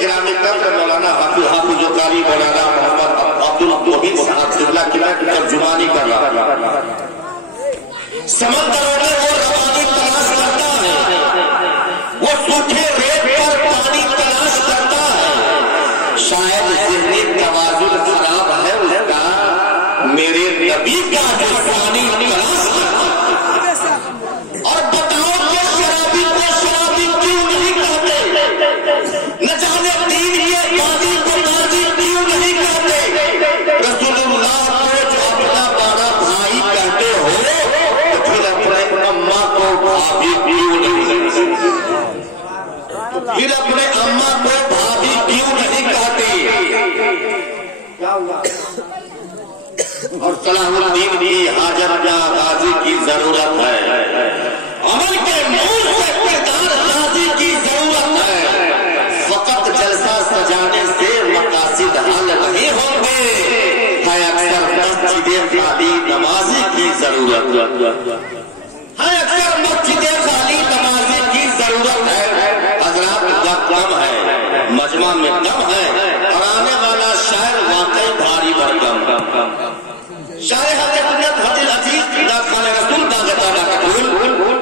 گرامی قدر مولانا حافظ قاری مولانا محمد عبدالمبین صاحب قبلہ کی ترجمانی کر رہا ہے۔ سمندروں میں وہ روانی تلاش کرتا ہے، وہ سوکھے ریت پر پانی تلاش کرتا ہے، شاید ذہنی توازن خراب ہے اس کا، میرے نبی کا جو پانی تلاش کرتا ہے۔ اور بتاؤ کہ شرابی کو شرابی کیوں نہیں کہتے؟ نہ جانے دین یہ بازی کو بازی کیوں نہیں کہتے؟ رسول اللہ کو جو اپنا بڑا بھائی کہتے ہو تو پھر اپنے اماں کو بھابھی کیوں نہیں کہتے؟ پھر اپنے اماں کو بھابھی کیوں نہیں کہتے؟ اور صلاح الدین کی حاجت جہاں غازی کی ضرورت ہے، عمل کے نور سے کردار غازی کی ضرورت ہے، فقط جلسہ سجانے سے مقاصد حل نہیں ہوں گے، ہے اکثر مسجد خالی نمازی کی ضرورت ہے، اکثر مسجد خالی نمازی کی ضرورت ہے۔ حضرات وقت کم ہے، مجمع میں کم ہے، اور آنے والا شہر واقعی بھاری بھرکم شاہ حضرت حضرت عزیز خان رسول باغتانہ کبول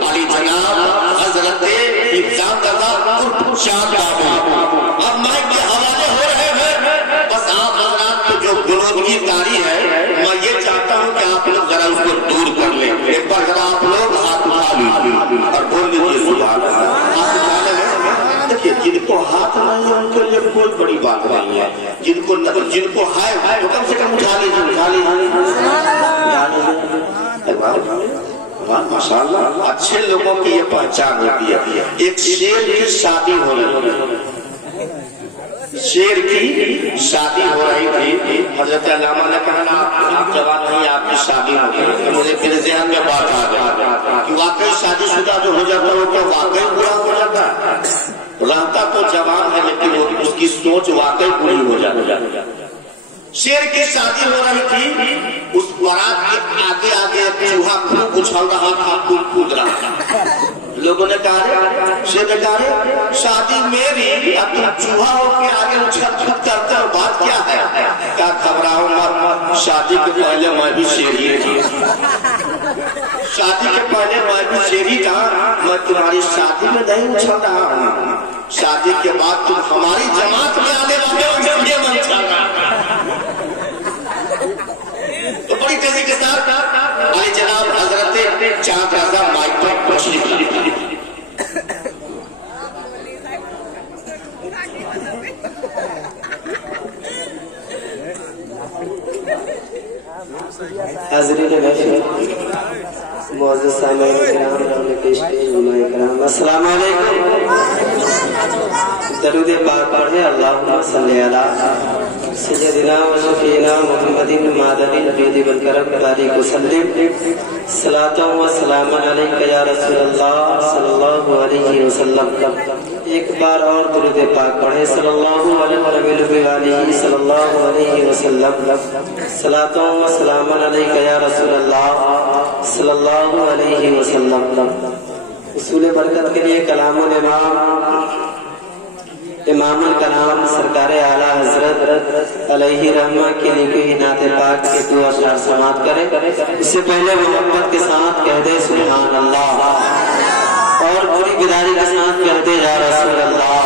علی جناب حضرت ابزام کرتا شاہ بابو اب مائک کے حوالے ہو رہے ہیں، بس آپ حضرات کو جو گنود کی کاری ہے میں یہ چاہتا ہوں کہ آپ لوگ ذرا اس کو دور کر لیں، ایک بار ذرا آپ لوگ ہاتھ اٹھا لیجیے اور بول دیجیے سبحان اللہ۔ ہاتھ اٹھانے میں دیکھیے جن کو ہاتھ نہیں ہے ان کے لیے کوئی بڑی بات نہیں ہے، جن کو ہے تو کم سے کم اٹھا لیجیے۔ ماشاء اللہ اچھے لوگوں کی یہ پہچان ہوتی ہے۔ ایک شیر کی شادی ہو رہی تھی، شیر کی شادی ہو رہی تھی، حضرت علامہ نے کہا آپ جوان نہیں آپ کی شادی ہو گئی، مجھے پھر ذہن میں بات آ گیا کہ واقعی شادی شدہ جو ہو جاتا ہے وہ تو واقعی برا ہو جاتا ہے، رہتا تو جوان ہے لیکن اس کی سوچ واقعی بری ہو جاتی ہے۔ شیر کی شادی ہو رہی تھی، اس بارات کے آگے آگے چوہا خوب اچھل رہا تھا، خوب کود رہا تھا، لوگوں نے کہا شیر نے کہا شادی میری اب تم چوہا ہو کے آگے اچھل کود کرتے ہو، بات کیا ہے؟ کیا گھبراؤ مت، شادی کے پہلے میں بھی شیر ہی تھی، شادی کے پہلے میں بھی شیر ہی تھا، میں تمہاری شادی میں نہیں اچھل رہا ہوں، شادی کے بعد تم ہماری جماعت میں آنے والے ہو جب یہ من چاہتا تو بڑی تیزی کے ساتھ علی جناب حضرت چاند رضا مائک پر تشریف لائے۔ حاضرین معزز سامعین کرام، السلام علیکم۔ درود پاک پڑھیں، اللہم صلی علی سیدنا و شفیعنا محمد مادن نبی بالکرم علیہ وسلم، صلاۃ و سلام علیک یا رسول اللہ صلی اللہ علیہ وسلم۔ ایک بار اور درود پاک پڑھیں، صلی اللہ علیہ صلی اللہ علیہ وسلم، صلاۃ و سلام علیک یا رسول اللہ صلی اللہ علیہ وسلم۔ اصول برکت کے لیے کلام الامام امام الکلام سرکار اعلیٰ حضرت علیہ رحمہ کے لکھی نعت پاک کے دو اشعار سماعت کریں۔ اس سے پہلے محبت کے ساتھ کہہ دے سبحان اللہ، اور پوری بیداری کے ساتھ کہتے یا رسول اللہ۔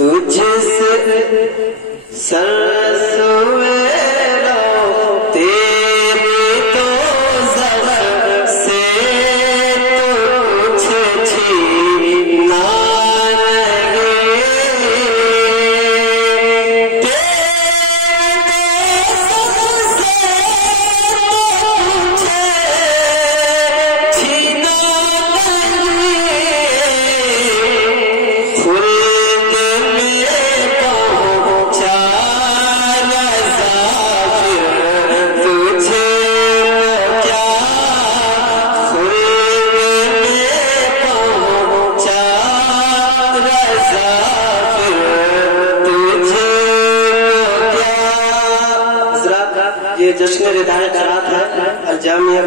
تجھ سے سرسوے یہ جشن ردائے رات ہے الجامعہ